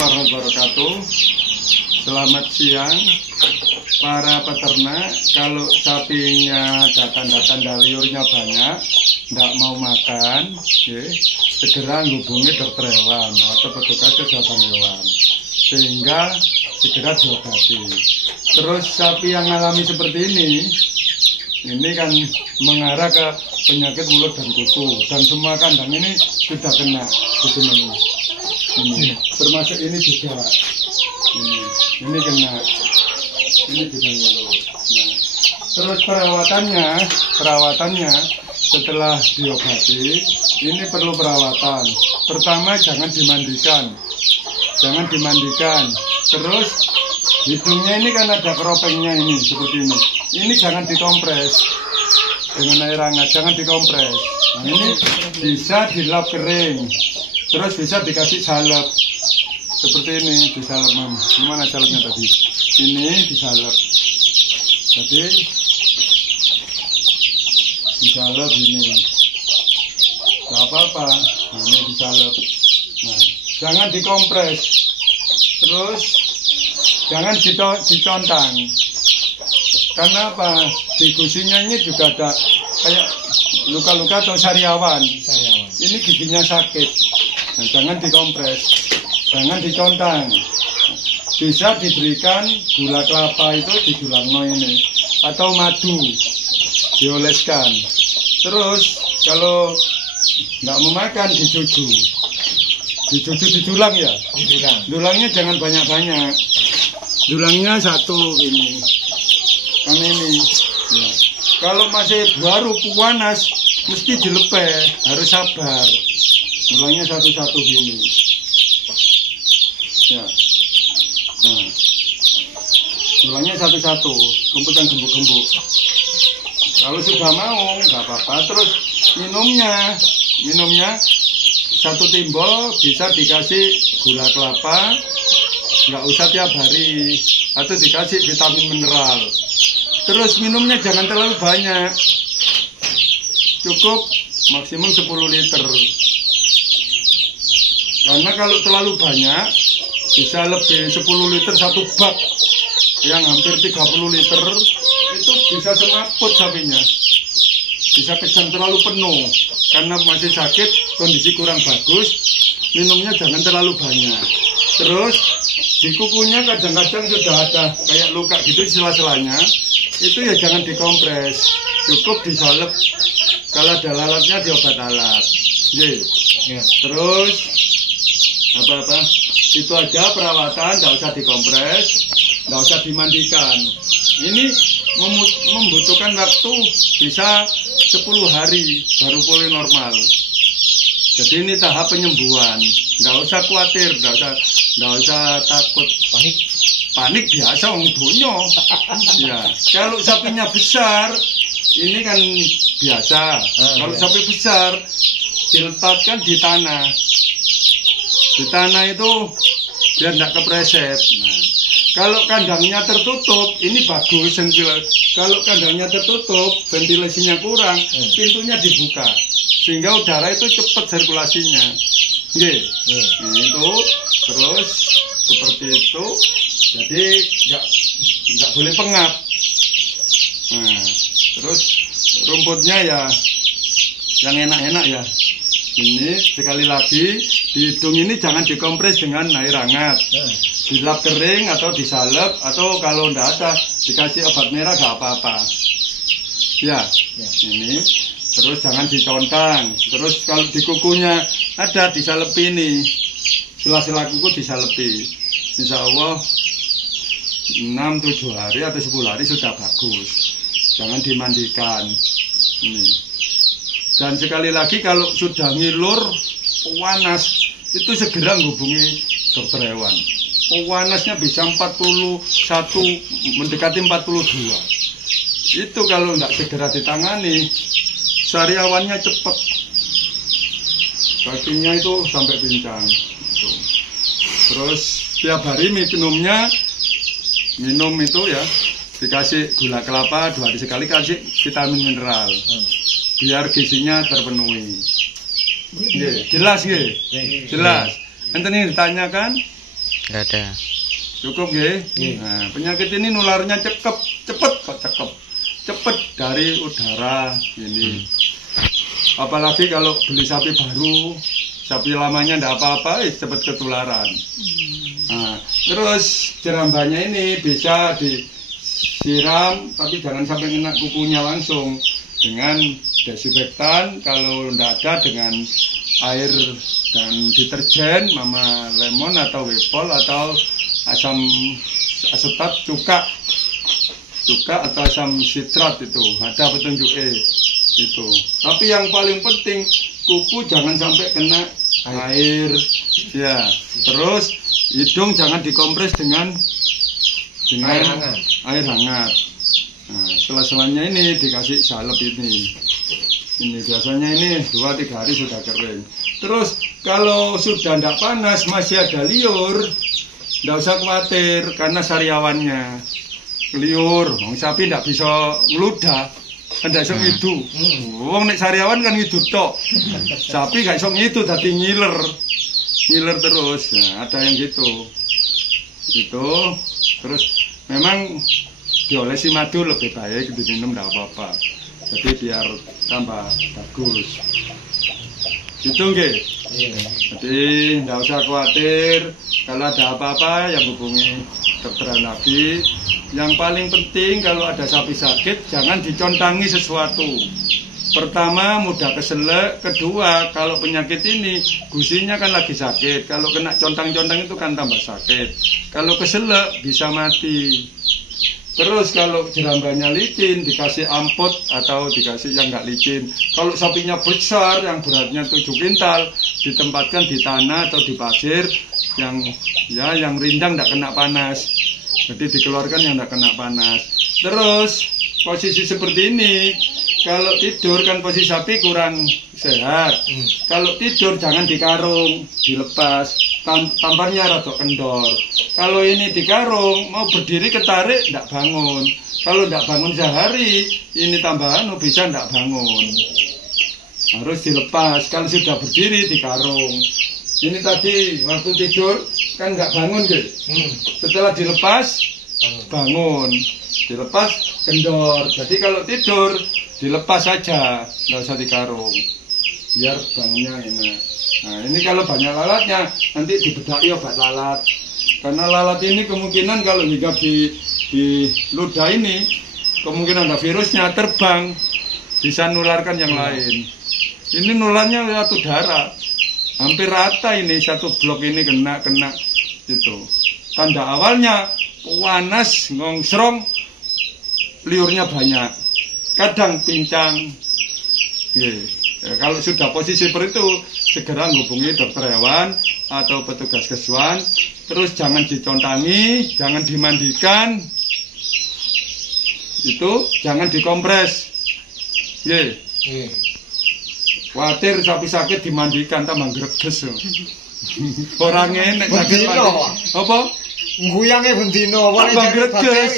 warahmatullahi wabarakatuh. Selamat siang para peternak. Kalau sapinya datan-datan liurnya banyak, tidak mau makan, segera hubungi dokter hewan atau petugas kesehatan hewan, sehingga segera diobati. Terus sapi yang alami seperti ini kan mengarah ke penyakit mulut dan kuku, dan semua kandang ini sudah kena ini, termasuk ini juga ini kena, ini juga ngeluh. Nah, terus perawatannya setelah diobati ini perlu perawatan. Pertama, jangan dimandikan. Terus hidungnya ini kan ada keropengnya ini seperti ini. Ini jangan dikompres dengan air hangat, jangan dikompres. Nah, ini bisa dilap kering, terus bisa dikasih salep seperti ini, disalep. Gimana salepnya tadi? Ini disalep. Jadi disalep ini, nggak apa-apa. Ini disalep. Nah, jangan dikompres, terus jangan dicontang. Karena apa? Di gusinya ini juga ada kayak luka-luka atau sariawan. Ini giginya sakit. Nah, jangan dikompres, jangan dicontang. Bisa diberikan gula kelapa itu digulangno ini, atau madu dioleskan. Terus kalau nggak mau makan dijuju didulang ya. Dulangnya jangan banyak-banyak. Dulangnya satu ini. Kan ini ya. Kalau masih baru puanas mesti dilepeh, harus sabar. Dulangnya satu-satu gini ya. Nah, dulangnya satu-satu, kumpulan gembuk-gembuk. Kalau sudah mau nggak apa-apa. Terus minumnya satu timbul bisa dikasih gula kelapa, nggak usah tiap hari, atau dikasih vitamin mineral. Terus minumnya jangan terlalu banyak, cukup maksimum 10 liter. Karena kalau terlalu banyak bisa lebih 10 liter, satu bak yang hampir 30 liter itu bisa semaput sapinya, bisa kejang terlalu penuh. Karena masih sakit, kondisi kurang bagus, minumnya jangan terlalu banyak. Terus di kukunya kadang-kadang sudah ada kayak luka gitu sela-selanya, itu ya jangan dikompres, cukup disalep. Kalau ada lalatnya diobat alat. Ya. Terus itu aja perawatan, nggak usah dikompres, nggak usah dimandikan. Ini membutuhkan waktu bisa 10 hari baru pulih normal. Jadi ini tahap penyembuhan. Nggak usah khawatir, nggak usah takut. Panik biasa orang dunia. Ya, kalau sapinya besar, ini kan biasa. Kalau sapi besar diletakkan di tanah. Di tanah itu biar tidak kepreset. Nah, kalau kandangnya tertutup, ini bagus Kalau kandangnya tertutup, ventilasinya kurang, pintunya dibuka, sehingga udara itu cepat sirkulasinya. Itu terus seperti itu. Jadi nggak boleh pengap. Nah, terus rumputnya ya yang enak-enak ya. Ini sekali lagi di hidung ini jangan dikompres dengan air hangat, dilap kering atau disalep, atau kalau enggak ada dikasih obat merah nggak apa-apa. Ya, ini terus jangan dicontang. Terus kalau di kukunya ada disalepi ini, sela-sela kuku disalepi. Insya Allah 6-7 hari atau 10 hari sudah bagus. Jangan dimandikan. Ini. Dan sekali lagi kalau sudah ngilur, panas, itu segera menghubungi dokter hewan. Panasnya bisa 41, mendekati 42. Itu kalau tidak segera ditangani, sariawannya cepat. Kakinya itu sampai pincang. Terus tiap hari minum itu ya, dikasih gula kelapa 2 hari sekali, kasih vitamin mineral. Biar gizinya terpenuhi. Jelas. Enten ini ditanyakan Nggak ada. Cukup nggih. Nah, penyakit ini nularnya cepet dari udara ini. Apalagi kalau beli sapi baru, sapi lamanya ndak apa-apa, cepet ketularan. Nah, terus jerambanya ini bisa disiram, tapi jangan sampai kena kukunya langsung dengan desinfektan. Kalau ndak ada dengan air dan deterjen, mama lemon atau wepol atau asam asetat cuka atau asam sitrat itu ada petunjuknya itu. Tapi yang paling penting kuku jangan sampai kena air ya. Terus hidung jangan dikompres dengan air hangat. Nah, setelah-setelahnya ini dikasih salep ini biasanya ini 2-3 hari sudah kering. Terus kalau sudah tidak panas masih ada liur, tidak usah khawatir karena sariawannya liur. Sapi tidak bisa ngeludah, tidak bisa ngidu. Wong nek sariawan kan ngidu tok. Sapi gak bisa ngidu, tapi ngiler terus. Nah, ada yang gitu. Itu terus memang diolesi madu lebih baik diminum, tidak apa-apa. Jadi biar tambah bagus. Itu nggih. Jadi tidak usah khawatir. Kalau ada apa-apa yang hubungi dokter Nabi. Yang paling penting kalau ada sapi sakit jangan dicontangi sesuatu. Pertama mudah keselak, kedua kalau penyakit ini gusinya kan lagi sakit. Kalau kena contang-contang itu kan tambah sakit. Kalau keselak bisa mati. Terus kalau jerambanya licin dikasih amput atau dikasih yang nggak licin. Kalau sapinya besar yang beratnya 7 kintal ditempatkan di tanah atau di pasir yang rindang tidak kena panas. Jadi dikeluarkan yang tidak kena panas. Terus posisi seperti ini kalau tidur kan posisi sapi kurang sehat. Kalau tidur jangan dikarung, dilepas. Tamparnya rada kendor. Kalau ini dikarung, mau berdiri ketarik, tidak bangun. Kalau tidak bangun sehari, ini tambahan bisa tidak bangun. Harus dilepas. Kalau sudah berdiri, dikarung. Ini tadi waktu tidur kan nggak bangun, gitu. Setelah dilepas, bangun. Dilepas, kendor. Jadi kalau tidur, dilepas saja, nggak usah dikarung. Biar bangunnya enak. Nah, ini kalau banyak lalatnya, nanti dibedaki obat lalat. Karena lalat ini kemungkinan kalau hinggap di ludah ini, kemungkinan ada virusnya terbang, bisa nularkan yang lain. Ini nularnya lewat udara. Hampir rata ini, satu blok ini kena gitu. Tanda awalnya panas, ngongsrong, liurnya banyak. Kadang pincang. Ya, kalau sudah posisi seperti itu, segera menghubungi dokter hewan atau petugas kesuan. Terus jangan dicontangi, jangan dimandikan, itu jangan dikompres. Khawatir sapi sakit dimandikan tambah greges. Orangnya enak sakit apa? Nguyangnya bendino, tambah greges.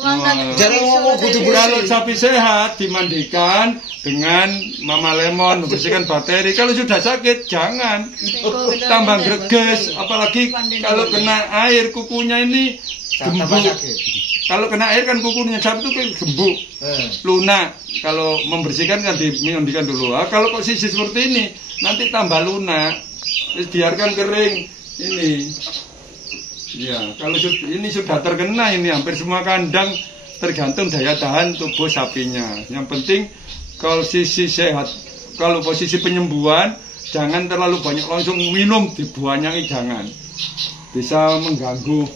Kalau sapi sehat dimandikan dengan mama lemon membersihkan bakteri. Kalau sudah sakit jangan tambah greges, apalagi kalau kena air kukunya ini gembuk. Kalau kena air kan kukunya sapi itu gembuk, lunak. Kalau membersihkan kan dimandikan dulu. Kalau kok sisi seperti ini nanti tambah lunak. Biarkan kering ini. Ya, kalau ini sudah terkena ini hampir semua kandang tergantung daya tahan tubuh sapinya. Yang penting kalau sisi sehat, kalau posisi penyembuhan jangan terlalu banyak langsung minum, dibuanyangi jangan. Bisa mengganggu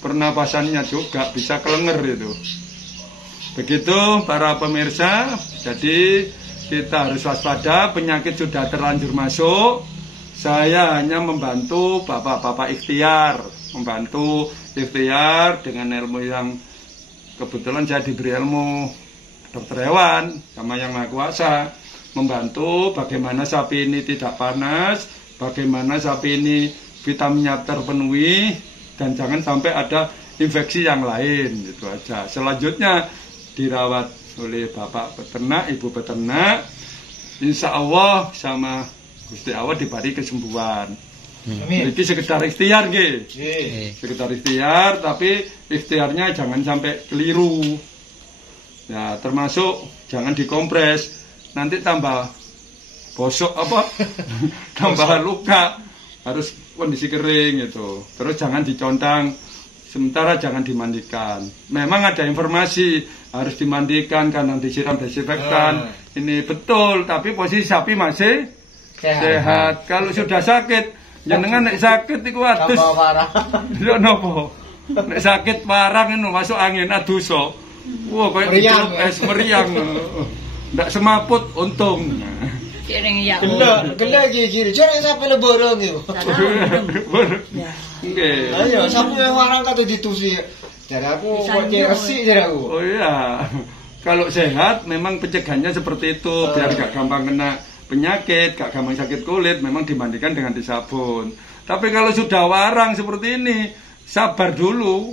pernapasannya juga, bisa kelenger itu. Begitu para pemirsa, jadi kita harus waspada, penyakit sudah terlanjur masuk. Saya hanya membantu bapak-bapak ikhtiar, dengan ilmu yang kebetulan saya diberi ilmu dokter hewan sama yang maha kuasa, membantu bagaimana sapi ini tidak panas, bagaimana sapi ini vitaminnya terpenuhi, dan jangan sampai ada infeksi yang lain, itu aja. Selanjutnya dirawat oleh bapak peternak, ibu peternak, insya Allah sama Gusti Allah diberi kesembuhan. Amin. Iki sekedar ikhtiar nggih. Nggih. Sekedar ikhtiar, tapi ikhtiarnya jangan sampai keliru. Ya, termasuk jangan dikompres, nanti tambah bosok apa? Tambah luka, harus kondisi kering gitu. Terus jangan dicontang, sementara jangan dimandikan. Memang ada informasi harus dimandikan karena disiram desinfektan. Ini betul, tapi posisi sapi masih sehat. Kalau sudah sakit, jenengan nek sakit iku adus. Tambah parah. Lho napa? Nek sakit parah ngono masuk angin aduso. Wah, koyo Meriang. es meriang. Ndak semaput untung. Kiring ya. Gelek iki. Jare sampe leborong iki. Nggih. Ayo sampe warang kate ditusi. Jare aku kok resik jare aku. Oh iya. Kalau sehat memang pencegahannya seperti itu biar gak gampang kena penyakit, gak gampang sakit kulit, memang dimandikan dengan disabun. Tapi kalau sudah warang seperti ini, sabar dulu.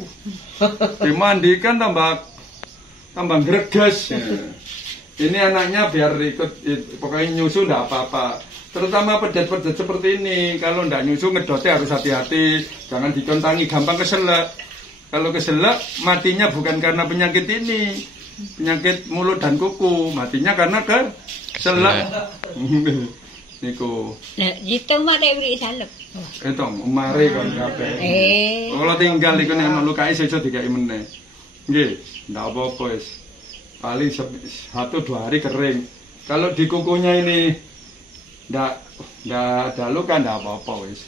Dimandikan tambah greges. Ini anaknya biar ikut pokoknya nyusu ndak apa-apa. Terutama pedet-pedet seperti ini, kalau ndak nyusu ngedotnya harus hati-hati, jangan dicontangi, gampang keselak. Kalau keselak matinya bukan karena penyakit ini, penyakit mulut dan kuku, matinya karena keselak. Niku. Nah, itu mah dek beli salep. Itu mari kon kabeh. Kalau tinggal iku nek ana lukai iso dikai meneh. Nggih, ndak apa-apa wis. Paling 1-2 hari kering. Kalau di kukunya ini ndak ada luka ndak apa-apa wis.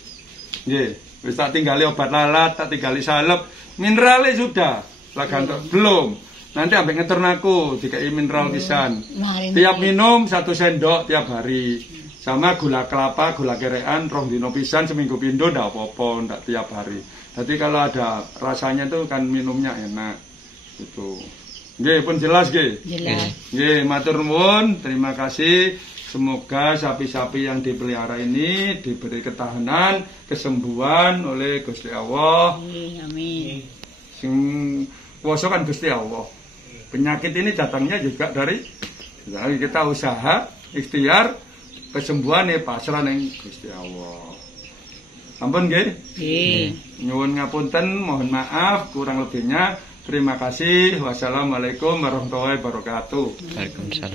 Nggih, wis tak tinggali obat lalat, tak tinggali salep, mineralnya sudah. Lagan belum. Nanti ambek ngeternaku dikai mineral pisan. Tiap minum 1 sendok tiap hari. Sama gula kelapa, gula kerean, 2 dino pisan seminggu pindo ndak apa-apa, ndak tiap hari. Jadi kalau ada rasanya tuh kan minumnya enak. Gitu. Nggih, pun jelas nggih. Jelas. Nggih, matur nuwun, terima kasih. Semoga sapi-sapi yang dipelihara ini diberi ketahanan, kesembuhan oleh Gusti Allah. Amin. Sing kuwasa kan Gusti Allah. Penyakit ini datangnya juga dari kita usaha, ikhtiar, kesembuhan pasrah ning Gusti Allah. Ampun nggih? Nggih. Nyuwun ngapunten, mohon maaf kurang lebihnya. Terima kasih. Wassalamualaikum warahmatullahi wabarakatuh. Waalaikumsalam.